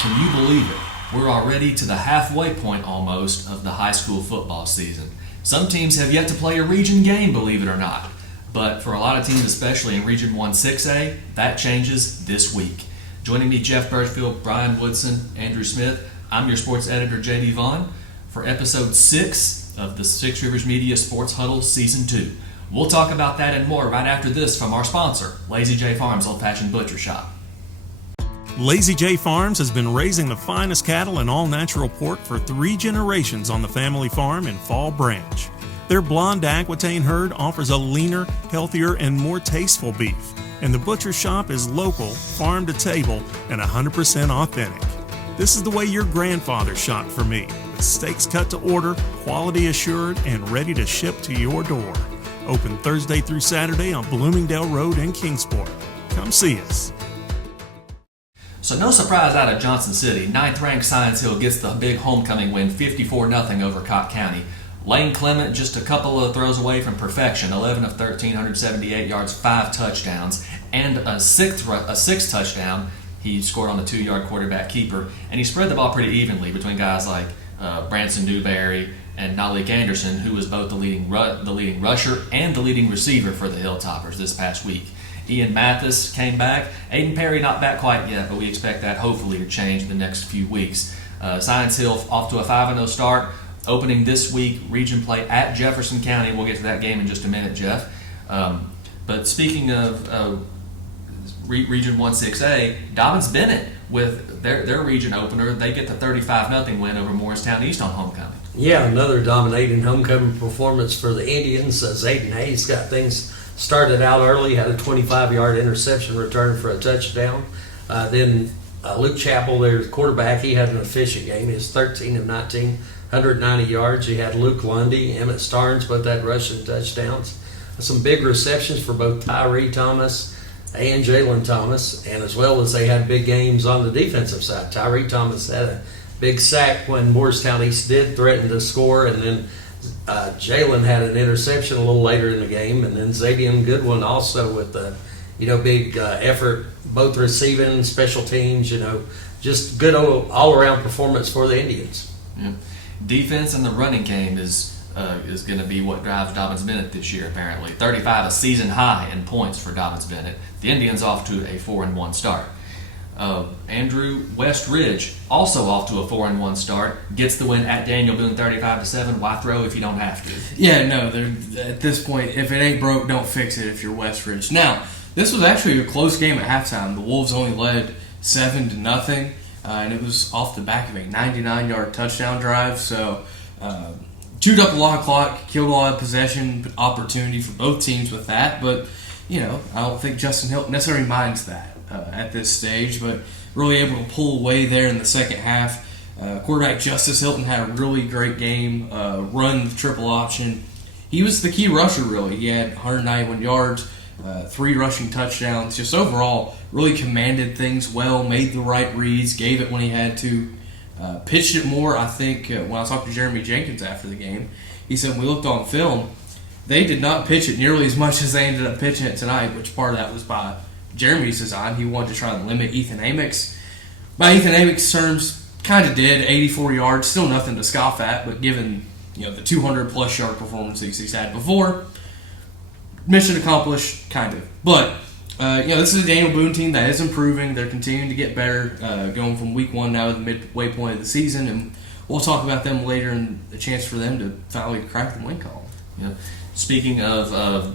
Can you believe it? We're already to the halfway point almost of the high school football season. Some teams have yet to play a region game, believe it or not. But for a lot of teams, especially in Region 1 6A, that changes this week. Joining me, Jeff Birchfield, Brian Woodson, Andrew Smith. I'm your sports editor, J.D. Vaughn, for episode 6 of the Six Rivers Media Sports Huddle Season 2. We'll talk about that and more right after this from our sponsor, Lazy J Farms Old Fashioned Butcher Shop. Lazy J Farms has been raising the finest cattle and all-natural pork for 3 generations on the family farm in Fall Branch. Their blonde Aquitaine herd offers a leaner, healthier, and more tasteful beef. And the butcher shop is local, farm to table, and 100% authentic. This is the way your grandfather shot for me, with steaks cut to order, quality assured, and ready to ship to your door. Open Thursday through Saturday on Bloomingdale Road in Kingsport. Come see us. So no surprise out of Johnson City, 9th-ranked Science Hill gets the big homecoming win 54-0 over Cott County. Lane Clement just a couple of throws away from perfection, 11 of 13, 178 yards, 5 touchdowns, and a sixth touchdown he scored on the 2-yard quarterback keeper. And he spread the ball pretty evenly between guys like Branson Newberry and Nalik Anderson, who was both the leading rusher and the leading receiver for the Hilltoppers this past week. Ian Mathis came back. Aiden Perry not back quite yet, but we expect that hopefully to change in the next few weeks. Science Hill off to a 5-0 start, opening this week region play at Jefferson County. We'll get to that game in just a minute, Jeff. But speaking of Region 1 6A, Dobbins Bennett with their region opener, they get the 35-0 win over Morristown East on homecoming. Yeah, another dominating homecoming performance for the Indians. Zayden Hayes got things started out early, had a 25-yard interception return for a touchdown. Then Luke Chappell, their quarterback, he had an efficient game. He was 13 of 19, 190 yards. He had Luke Lundy, Emmett Starnes, both had rushing touchdowns. Some big receptions for both Tyree Thomas and Jalen Thomas, and as well as they had big games on the defensive side. Tyree Thomas had a big sack when Morristown East did threaten to score, and then Jalen had an interception a little later in the game, and then Xavier Goodwin also with the big effort, both receiving, special teams, just good all-around performance for the Indians. Yeah. Defense and the running game is going to be what drives Dobbins Bennett this year, apparently. 35, a season high in points for Dobbins Bennett. The Indians off to a 4-1 start. Andrew, West Ridge also off to a 4-1 start, gets the win at Daniel Boone 35-7. Why throw if you don't have to? Yeah, no, at this point, if it ain't broke, don't fix it if you're West Ridge. Now, this was actually a close game at halftime. The Wolves only led 7-0, and it was off the back of a 99-yard touchdown drive. So, chewed up a lot of clock, killed a lot of possession opportunity for both teams with that. But, I don't think Justin Hilton necessarily minds that at this stage, but really able to pull away there in the second half. Quarterback Justice Hilton had a really great game, run the triple option. He was the key rusher, really. He had 191 yards, 3 rushing touchdowns. Just overall, really commanded things well, made the right reads, gave it when he had to. Pitched it more, I think, when I talked to Jeremy Jenkins after the game. He said when we looked on film, they did not pitch it nearly as much as they ended up pitching it tonight, which part of that was by Jeremy's design. He wanted to try to limit Ethan Amick's. By Ethan Amick's terms, kind of did, 84 yards, still nothing to scoff at, but given the 200-plus yard performances he's had before, mission accomplished, kind of. But, this is a Daniel Boone team that is improving. They're continuing to get better, going from week 1 now to the midway point of the season, and we'll talk about them later and the chance for them to finally crack the win column. Yeah. Speaking of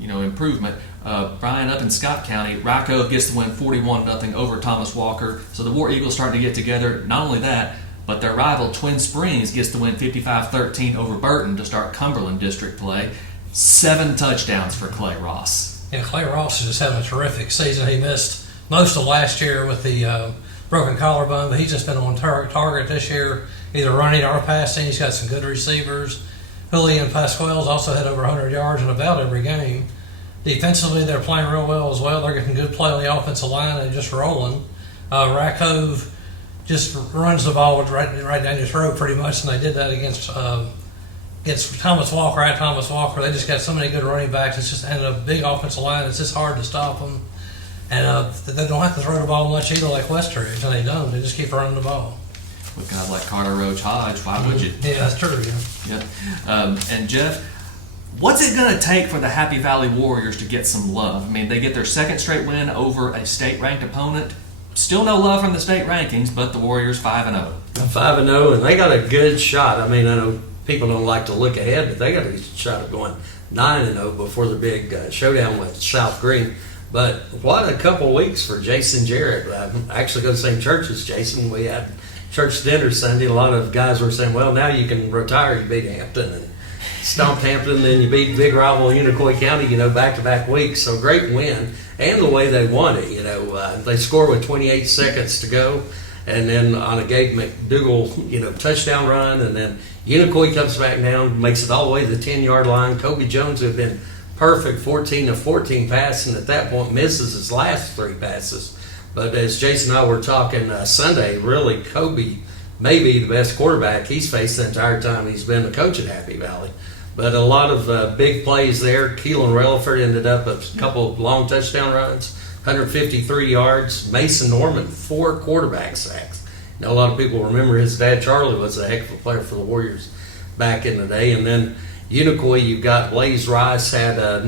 improvement, Brian, up in Scott County, Rocco gets the win 41-0 over Thomas Walker. So the War Eagles starting to get together. Not only that, but their rival Twin Springs gets the win 55-13 over Burton to start Cumberland District play. 7 touchdowns for Clay Ross. Yeah, Clay Ross is just having a terrific season. He missed most of last year with the broken collarbone, but he's just been on target this year, either running or passing. He's got some good receivers. Julian Pasquale's also had over 100 yards in about every game. Defensively, they're playing real well as well. They're getting good play on the offensive line and just rolling. Rakove just runs the ball right down your throat pretty much, and they did that against Thomas Walker at Thomas Walker. They just got so many good running backs. It's just and a big offensive line. It's just hard to stop them. And they don't have to throw the ball much either like Westridge, and they don't. They just keep running the ball. With guys like Carter Roach Hodge, why would you? Yeah, that's true. Yeah. Yep. And Jeff, what's it going to take for the Happy Valley Warriors to get some love? I mean, they get their second straight win over a state-ranked opponent. Still no love from the state rankings, but the Warriors 5-0. 5-0, and they got a good shot. I mean, I know people don't like to look ahead, but they got a shot of going 9-0 before the big showdown with South Green. But what a couple weeks for Jason Jarrett. I actually go to the same church as Jason. We had church dinner Sunday. A lot of guys were saying, well, now you can retire. You beat Hampton and stomped Hampton, then you beat big rival Unicoi County, back-to-back weeks. So great win. And the way they won it, they score with 28 seconds to go. And then on a Gabe McDougal, touchdown run. And then Unicoi comes back down, makes it all the way to the 10-yard line. Kobe Jones, who had been perfect, 14 of 14 passing, at that point misses his last 3 passes. But as Jason and I were talking Sunday, really Kobe may be the best quarterback he's faced the entire time he's been the coach at Happy Valley. But a lot of big plays there. Keelan Relaford ended up a couple of long touchdown runs, 153 yards. Mason Norman, 4 quarterback sacks. Now, a lot of people remember his dad, Charlie, was a heck of a player for the Warriors back in the day. And then Unicoi, you've got Blaze Rice had a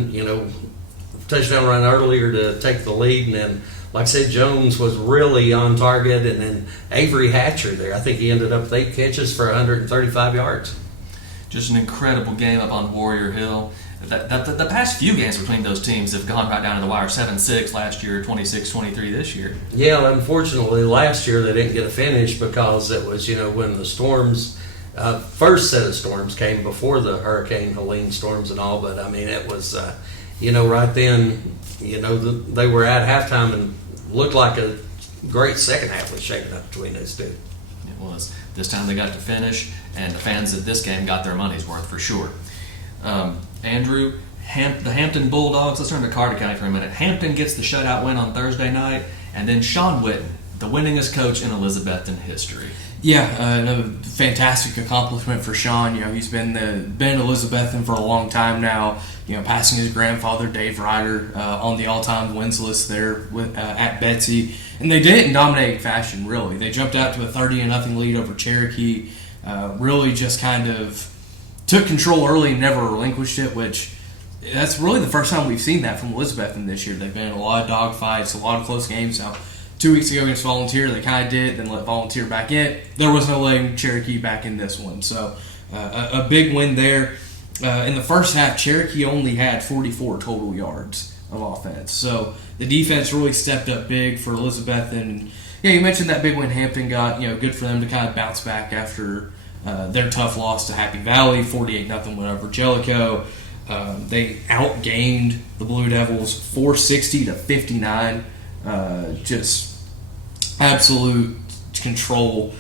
touchdown run earlier to take the lead, and then, like I said, Jones was really on target, and then Avery Hatcher there. I think he ended up with 8 catches for 135 yards. Just an incredible game up on Warrior Hill. The past few games between those teams have gone right down to the wire. 7-6 last year, 26-23 this year. Yeah, unfortunately, last year they didn't get a finish because it was, when the storms. First set of storms came before the Hurricane Helene storms and all, but I mean, it was, right then, they were at halftime and looked like a great second half was shaping up between those two. It was. This time they got to finish, and the fans at this game got their money's worth for sure. Andrew, the Hampton Bulldogs, let's turn to Carter County for a minute. Hampton gets the shutout win on Thursday night, and then Sean Witten, the winningest coach in Elizabethton history. Yeah, another fantastic accomplishment for Sean. He's been Elizabethton for a long time now. Passing his grandfather Dave Ryder on the all-time wins list there at Betsy, and they did it in dominating fashion. Really, they jumped out to a 30-0 lead over Cherokee. Really, just kind of took control early and never relinquished it. Which that's really the first time we've seen that from Elizabethton this year. They've been in a lot of dogfights, a lot of close games. Now, 2 weeks ago against Volunteer, they kind of did, then let Volunteer back in. There was no letting Cherokee back in this one. So a big win there. In the first half, Cherokee only had 44 total yards of offense. So the defense really stepped up big for Elizabethton. And, you mentioned that big win Hampton got. Good for them to kind of bounce back after their tough loss to Happy Valley, 48-0 win over Jellicoe. They outgained the Blue Devils 460-59. Just absolute control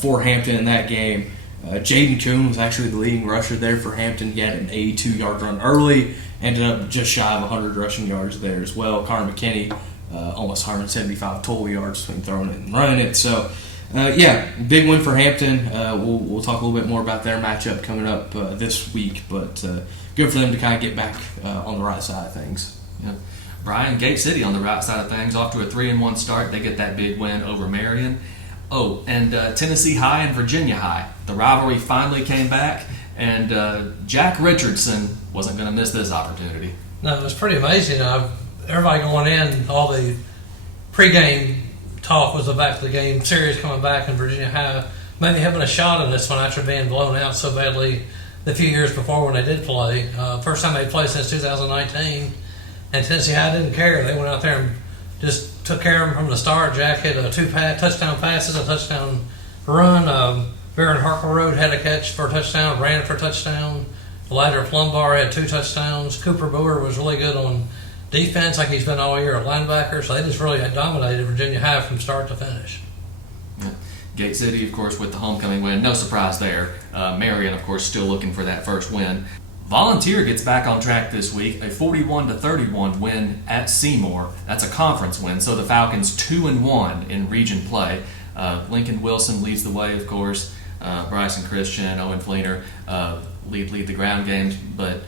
for Hampton in that game. Jaden Kuhn was actually the leading rusher there for Hampton. He had an 82-yard run early, ended up just shy of 100 rushing yards there as well. Connor McKinney, almost 175 total yards between throwing it and running it. So, big win for Hampton. We'll talk a little bit more about their matchup coming up this week, but good for them to kind of get back on the right side of things. Yeah. Brian, Gate City on the right side of things, off to a 3-1 start. They get that big win over Marion. Oh, and Tennessee High and Virginia High. The rivalry finally came back, and Jack Richardson wasn't going to miss this opportunity. No, it was pretty amazing. Everybody going in, all the pregame talk was about the game series coming back, and Virginia High maybe having a shot in this one after being blown out so badly the few years before when they did play. First time they played since 2019. And Tennessee High didn't care. They went out there and just took care of them from the start. Jack had 2 touchdown passes, a touchdown run. Baron Harkleroad had a catch for a touchdown, ran for a touchdown. Elijah Plumbar had 2 touchdowns. Cooper Boer was really good on defense, like he's been all year at linebacker. So they just really dominated Virginia High from start to finish. Yeah. Gate City, of course, with the homecoming win. No surprise there. Marion, of course, still looking for that first win. Volunteer gets back on track this week, a 41-31 win at Seymour. That's a conference win, so the Falcons 2-1 in region play. Lincoln Wilson leads the way, of course. Bryson Christian, Owen Fleener lead the ground games, but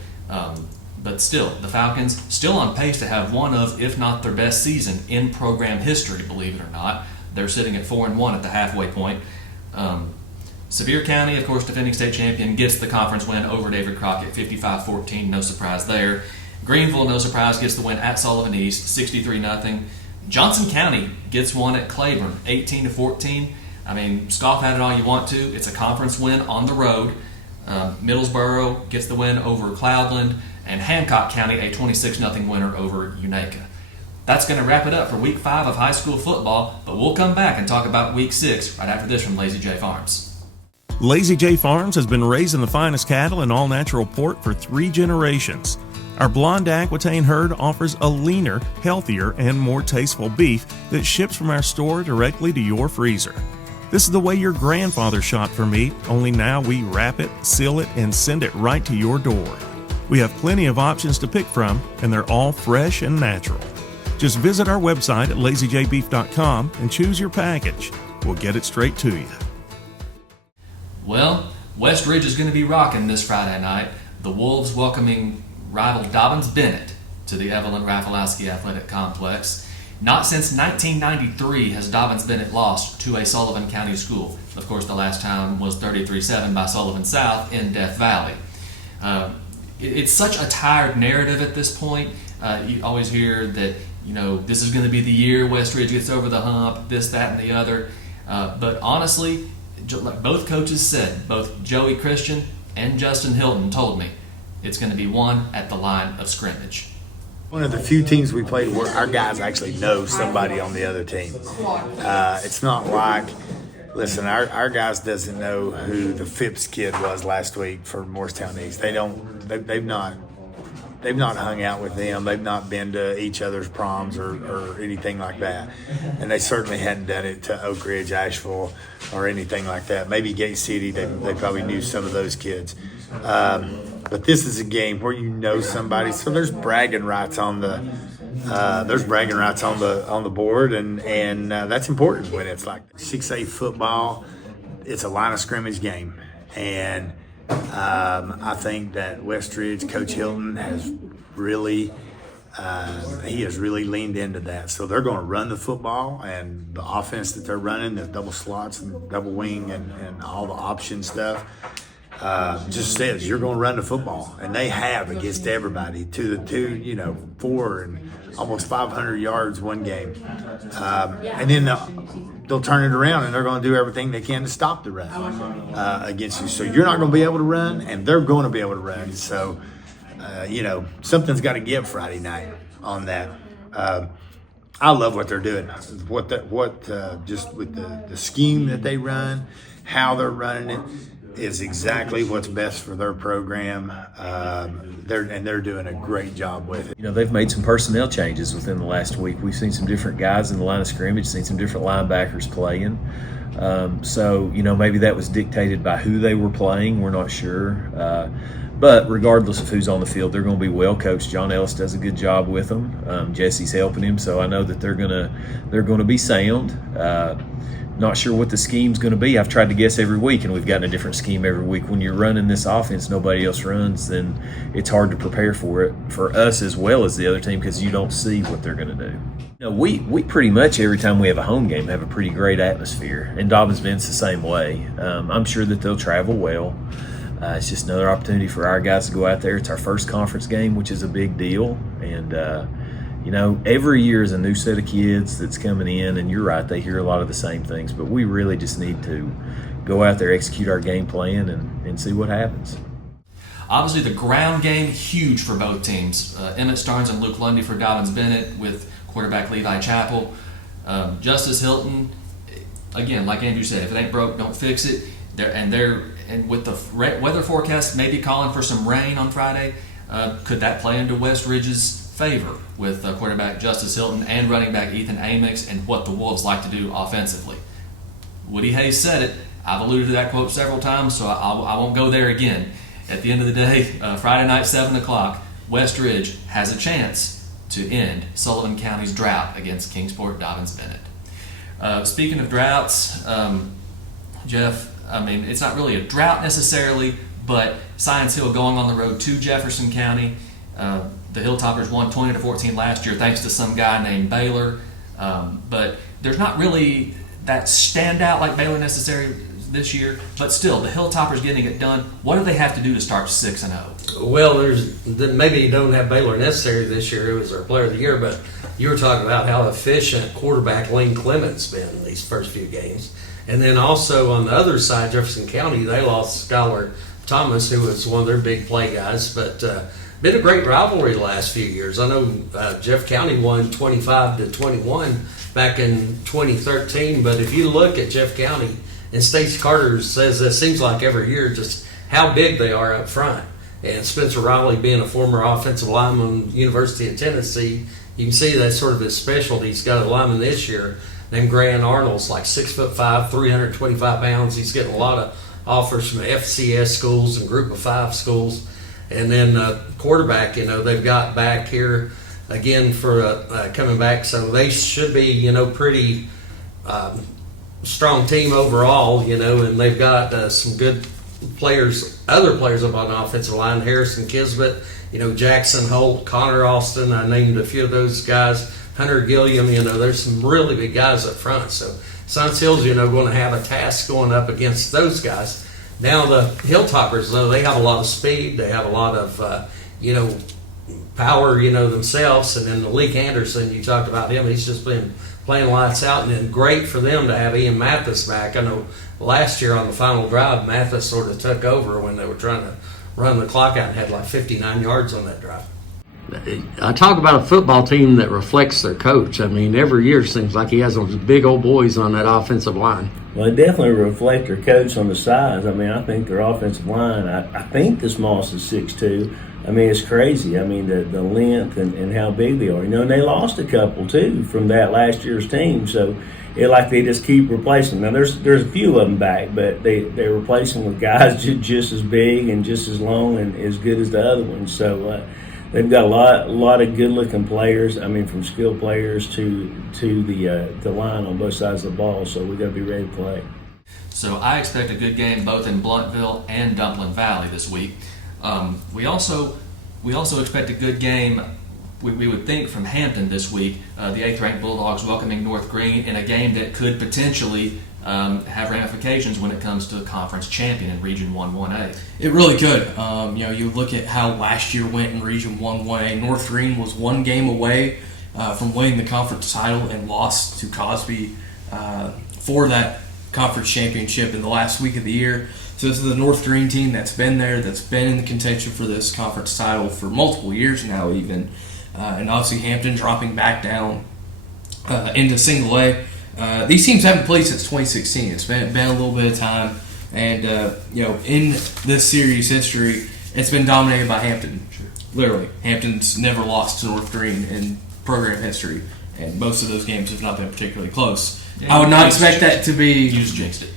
But still, the Falcons still on pace to have one of, if not their best season in program history, believe it or not. They're sitting at 4-1 at the halfway point. Sevier County, of course, defending state champion, gets the conference win over David Crockett, 55-14. No surprise there. Greenville, no surprise, gets the win at Sullivan East, 63-0. Johnson County gets one at Claiborne, 18-14. I mean, scoff at it all you want to. It's a conference win on the road. Middlesboro gets the win over Cloudland, and Hancock County a 26-0 winner over Unaka. That's going to wrap it up for Week 5 of high school football, but we'll come back and talk about Week 6 right after this from Lazy J Farms. Lazy J Farms has been raising the finest cattle and all-natural pork for 3 generations. Our blonde Aquitaine herd offers a leaner, healthier, and more tasteful beef that ships from our store directly to your freezer. This is the way your grandfather shot for meat, only now we wrap it, seal it, and send it right to your door. We have plenty of options to pick from, and they're all fresh and natural. Just visit our website at lazyjbeef.com and choose your package. We'll get it straight to you. Well, West Ridge is going to be rocking this Friday night. The Wolves welcoming rival Dobbins Bennett to the Evelyn Rafalowski Athletic Complex. Not since 1993 has Dobbins Bennett lost to a Sullivan County school. Of course, the last time was 33-7 by Sullivan South in Death Valley. It's such a tired narrative at this point. You always hear that, this is going to be the year West Ridge gets over the hump, this, that, and the other. But honestly, like both coaches said, both Joey Christian and Justin Hilton told me, it's going to be won at the line of scrimmage. One of the few teams we played where our guys actually know somebody on the other team. It's not like, listen, our guys doesn't know who the Phipps kid was last week for Morristown East. They've not hung out with them. They've not been to each other's proms or anything like that. And they certainly hadn't done it to Oak Ridge, Asheville, or anything like that. Maybe Gate City, they probably knew some of those kids. But this is a game where you know somebody, so there's bragging rights on the board, and that's important when it's like 6A football. It's a line of scrimmage game, and I think that West Ridge, Coach Hilton has really leaned into that. So they're going to run the football, and the offense that they're running, the double slots and double wing and all the option stuff. Just says you're going to run the football, and they have against everybody to the 4 and almost 500 yards one game, and then they'll turn it around and they're going to do everything they can to stop the run against you. So you're not going to be able to run, and they're going to be able to run. So something's got to give Friday night on that. I love what they're doing. Just with the scheme that they run, how they're running it, is exactly what's best for their program. They're doing a great job with it. They've made some personnel changes within the last week. We've seen some different guys in the line of scrimmage, seen some different linebackers playing. So maybe that was dictated by who they were playing. We're not sure. But regardless of who's on the field, they're going to be well coached. John Ellis does a good job with them. Jesse's helping him, so I know that they're going to be sound. Not sure what the scheme's going to be. I've tried to guess every week, and we've gotten a different scheme every week. When you're running this offense nobody else runs, then it's hard to prepare for it, for us as well as the other team, because you don't see what they're going to do. We pretty much, every time we have a home game, have a pretty great atmosphere, and Dobbins Bend's the same way. I'm sure that they'll travel well. It's just another opportunity for our guys to go out there. It's our first conference game, which is a big deal, and every year is a new set of kids that's coming in, and you're right, they hear a lot of the same things, but we really just need to go out there, execute our game plan, and see what happens. Obviously, the ground game, huge for both teams. Emmett Starnes and Luke Lundy for Dobbins Bennett with quarterback Levi Chappell. Justice Hilton, again, like Andrew said, if it ain't broke, don't fix it. And with the weather forecast maybe calling for some rain on Friday, could that play into West Ridge's favor with quarterback Justice Hilton and running back Ethan Amix and what the Wolves like to do offensively? Woody Hayes said it. I've alluded to that quote several times, so I won't go there again. At the end of the day, Friday night, 7 o'clock, West Ridge has a chance to end Sullivan County's drought against Kingsport Dobbins Bennett. Speaking of droughts, Jeff, it's not really a drought necessarily, but Science Hill going on the road to Jefferson County The Hilltoppers won 20-14 last year thanks to some guy named Baylor. But there's not really that standout like Baylor necessarily this year. But still, the Hilltoppers getting it done. What do they have to do to start 6-0? Well, maybe you don't have Baylor necessary this year. It was our player of the year, but you were talking about how efficient quarterback Lane Clement's been in these first few games. And then also on the other side, Jefferson County, they lost Skylar Thomas, who was one of their big play guys, but been a great rivalry the last few years. I know Jeff County won 25-21 back in 2013, but if you look at Jeff County, and Stacey Carter says it seems like every year just how big they are up front. And Spencer Riley being a former offensive lineman, University of Tennessee, you can see that's sort of his specialty. He's got a lineman this year named Grant Arnold's like 6'5", 325 pounds. He's getting a lot of offers from FCS schools and Group of 5 schools. And then quarterback, they've got back here again for coming back. So they should be, pretty strong team overall, and they've got some good players, other players up on the offensive line, Harrison Kisbett, Jackson Holt, Connor Austin. I named a few of those guys. Hunter Gilliam, there's some really big guys up front. So Suns Hill's, going to have a task going up against those guys. Now the Hilltoppers, though, they have a lot of speed. They have a lot of, power, themselves. And then Leek Anderson, you talked about him. He's just been playing lights out. And then great for them to have Ian Mathis back. I know last year on the final drive, Mathis sort of took over when they were trying to run the clock out and had like 59 yards on that drive. I talk about a football team that reflects their coach. I mean, every year it seems like he has those big old boys on that offensive line. Well, it definitely reflects their coach on the size. I mean, I think their offensive line, I think the smallest is 6'2". I mean, it's crazy. I mean, the length and how big they are. And they lost a couple, too, from that last year's team. So, they just keep replacing them. Now, there's a few of them back, but they replace them with guys just as big and just as long and as good as the other ones. So, they've got a lot of good-looking players. I mean, from skilled players to the line on both sides of the ball. So we got to be ready to play. So I expect a good game both in Bluntville and Dumpling Valley this week. We also expect a good game. We would think from Hampton this week. The 8th-ranked Bulldogs welcoming North Greene in a game that could potentially have ramifications when it comes to a conference champion in Region 1-1A. It really could. You look at how last year went in Region 1-1A. North Greene was one game away from winning the conference title and lost to Cosby for that conference championship in the last week of the year. So this is the North Greene team that's been there, that's been in the contention for this conference title for multiple years now even. And obviously Hampton dropping back down into single A. These teams haven't played since 2016. It's been a little bit of time, and in this series history, it's been dominated by Hampton. Sure. Literally, Hampton's never lost to North Greene in program history, and most of those games have not been particularly close. Yeah, I would not expect that to be. You just jinxed it.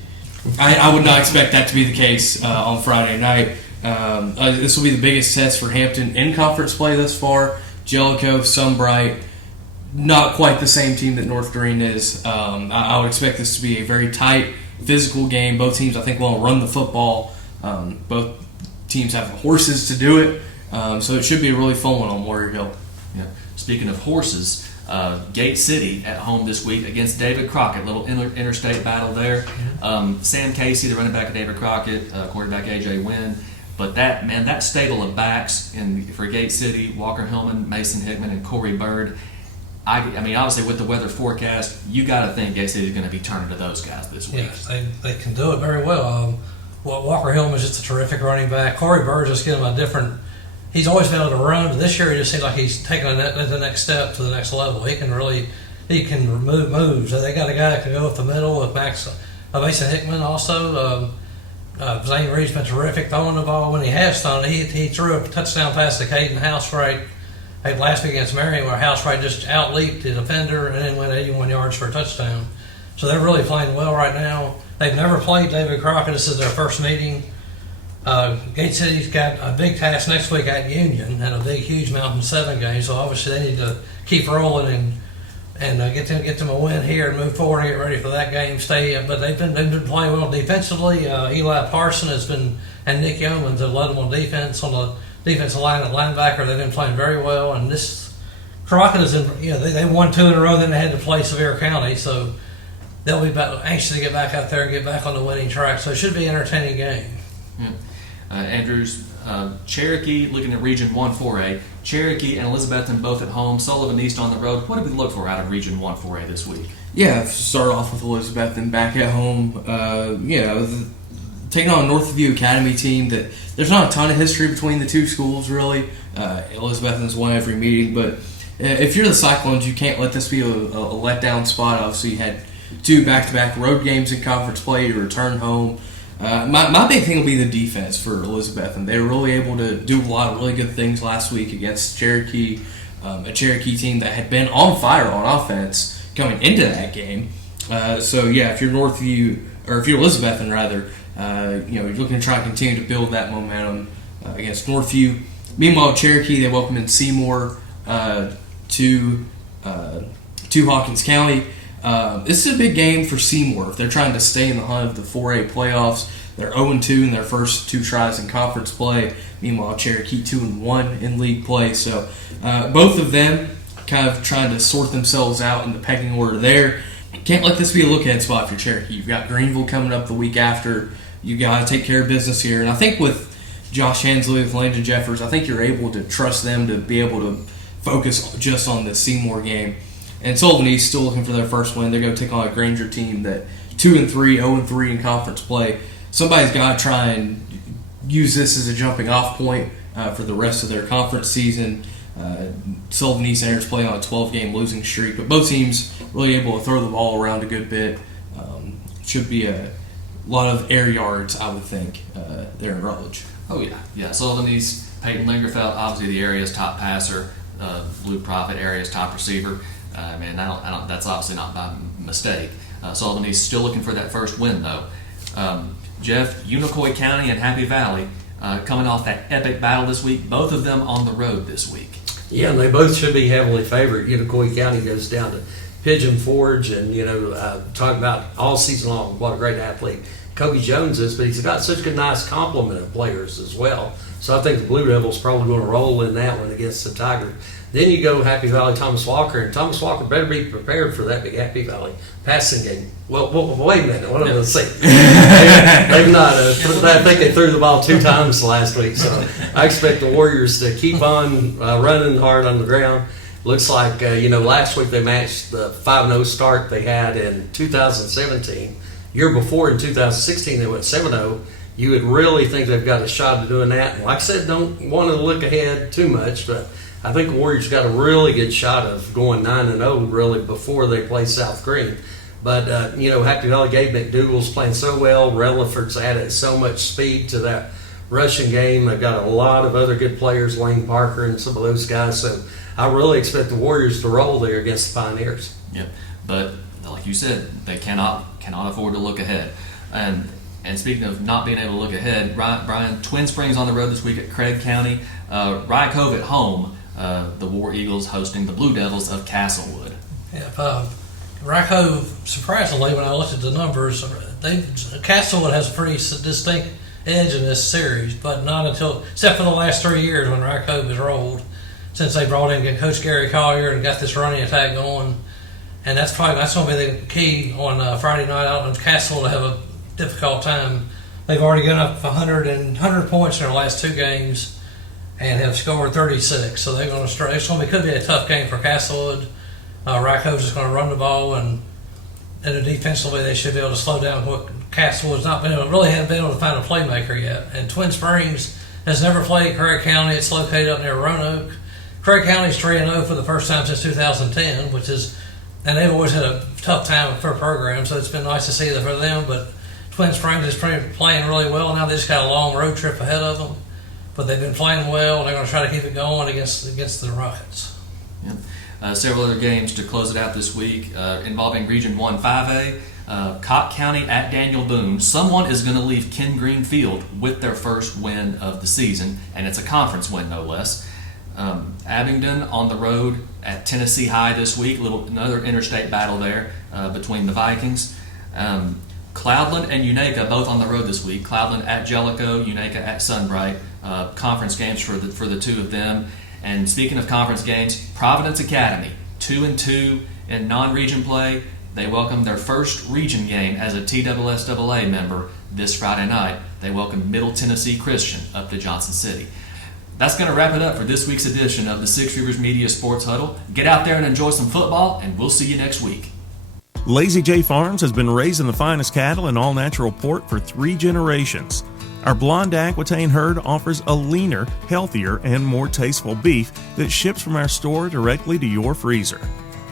I would not expect that to be the case on Friday night. This will be the biggest test for Hampton in conference play thus far. Jellicoe, Sunbright. Not quite the same team that North Greene is. I would expect this to be a very tight, physical game. Both teams, I think, want to run the football. Both teams have horses to do it. So it should be a really fun one on Warrior Hill. Yeah. Speaking of horses, Gate City at home this week against David Crockett. Little interstate battle there. Sam Casey, the running back of David Crockett, quarterback A.J. Wynn. But that stable of backs for Gate City, Walker Hillman, Mason Hickman, and Corey Bird, I mean, obviously with the weather forecast, you got to think Gate City is going to be turning to those guys this week. Yes, they can do it very well. Walker Hillman is just a terrific running back. Corey Bird just gives him a different. He's always been able to run, but this year he just seems like he's taking the next step to the next level. He can remove moves. They got a guy that can go up the middle with Mason Hickman also. Zane Reed's been terrific throwing the ball. When he has thrown it, he threw a touchdown pass to Caden Housewright last week against Marion, where Housewright just outleaped the defender and then went 81 yards for a touchdown. So they're really playing well right now. They've never played David Crockett. This is their first meeting. Gate City's got a big task next week at Union and a big, huge Mountain 7 game. So obviously they need to keep rolling and get them a win here and move forward and get ready for that game. But they've been playing well defensively. Eli Parson and Nick Yeomans have led them on defense on the defensive line and linebacker. They've been playing very well, and this Crockett is in. They won 2 in a row. Then they had to play Sevier County, so they'll be anxious to get back out there and get back on the winning track. So it should be an entertaining game. Yeah. Andrews, Cherokee, looking at Region 1 4A, Cherokee and Elizabethton both at home, Sullivan East on the road. What do we look for out of Region 1 4A this week? Yeah, start off with Elizabethton back at home. Taking on a Northview Academy team that there's not a ton of history between the two schools, really. Elizabethton's won every meeting, but if you're the Cyclones, you can't let this be a letdown spot. Obviously, you had 2 back-to-back road games in conference play. You return home. My big thing will be the defense for Elizabethton. They were really able to do a lot of really good things last week against Cherokee, a Cherokee team that had been on fire on offense coming into that game. If you're Northview, or if you're Elizabethton rather, you're looking to try to continue to build that momentum against Northview. Meanwhile, Cherokee, they welcome in Seymour to Hawkins County. This is a big game for Seymour if they're trying to stay in the hunt of the 4A playoffs. They're 0-2 in their first 2 tries in conference play. Meanwhile, Cherokee 2-1 in league play. So both of them kind of trying to sort themselves out in the pecking order there. Can't let this be a look-ahead spot for Cherokee. You've got Greenville coming up the week after. You got to take care of business here. And I think with Josh Hensley, with Landon Jeffers, I think you're able to trust them to be able to focus just on the Seymour game. And Sullivan East still looking for their first win. They're going to take on a Granger team that 2-3, 0-3 in conference play. Somebody's got to try and use this as a jumping off point for the rest of their conference season. Sullivan East enters play on a 12-game losing streak, but both teams really able to throw the ball around a good bit. Should be a lot of air yards, I would think, there in Rutledge. Oh yeah. Sullivan East, Peyton Lingerfeld, obviously the area's top passer. Luke Profit, area's top receiver. That's obviously not by mistake. Sullivan East still looking for that first win though. Jeff, Unicoi County and Happy Valley coming off that epic battle this week. Both of them on the road this week. Yeah, and they both should be heavily favored. Unicoi County goes down to Pigeon Forge, and talk about all season long what a great athlete Kobe Jones is, but he's got such a nice complement of players as well. So I think the Blue Devils probably going to roll in that one against the Tigers. Then you go Happy Valley, Thomas Walker, and Thomas Walker better be prepared for that big Happy Valley passing game. Well, wait a minute. What am I going to say? They've not. I think they threw the ball 2 times last week, so I expect the Warriors to keep on running hard on the ground. Looks like last week they matched the 5-0 start they had in 2017. Year before in 2016 they went 7-0. You would really think they've got a shot at doing that. And like I said, don't want to look ahead too much, but I think the Warriors got a really good shot of going 9-0 really before they play South Green. But Happy Valley Gabe McDougal's playing so well. Relaford's added so much speed to that rushing game. They've got a lot of other good players, Lane Parker and some of those guys. So I really expect the Warriors to roll there against the Pioneers. Yep, but like you said, they cannot afford to look ahead. And speaking of not being able to look ahead, Brian, Twin Springs on the road this week at Craig County. Rye Cove at home. The War Eagles hosting the Blue Devils of Castlewood. Yeah, Rye Cove, surprisingly, when I looked at the numbers, Castlewood has a pretty distinct edge in this series, but not except for the last 3 years when Rye Cove has rolled, since they brought in Coach Gary Collier and got this running attack going. And that's going to be the key on Friday night. I don't know, Castlewood will have a difficult time. They've already gone up 100 points in their last 2 games and have scored 36. So they're going to could be a tough game for Castlewood. Rye Cove is going to run the ball, and defensively they should be able to slow down what Castlewood's haven't been able to find a playmaker yet. And Twin Springs has never played Craig County. It's located up near Roanoke. Craig County's 3-0 for the first time since 2010, and they've always had a tough time for a program, so it's been nice to see that for them. But Twin Springs is playing really well. Now they just got a long road trip ahead of them, but they've been playing well, and they're going to try to keep it going against the Rockets. Yep. Several other games to close it out this week involving Region 1 5A. Cott County at Daniel Boone. Someone is going to leave Ken Green Field with their first win of the season, and it's a conference win, no less. Abingdon on the road at Tennessee High this week. Another interstate battle there between the Vikings. Cloudland and Unaka both on the road this week. Cloudland at Jellicoe, Unaka at Sunbright. Conference games for the two of them. And speaking of conference games, Providence Academy, 2-2 in non-region play. They welcome their first region game as a TSSAA member this Friday night. They welcome Middle Tennessee Christian up to Johnson City. That's going to wrap it up for this week's edition of the Six Rivers Media Sports Huddle. Get out there and enjoy some football, and we'll see you next week. Lazy J Farms has been raising the finest cattle in all-natural pork for 3 generations. Our blonde Aquitaine herd offers a leaner, healthier, and more tasteful beef that ships from our store directly to your freezer.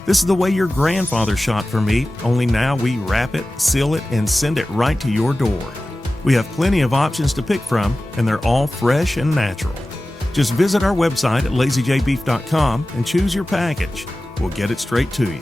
This is the way your grandfather shot for meat, only now we wrap it, seal it, and send it right to your door. We have plenty of options to pick from, and they're all fresh and natural. Just visit our website at lazyjbeef.com and choose your package. We'll get it straight to you.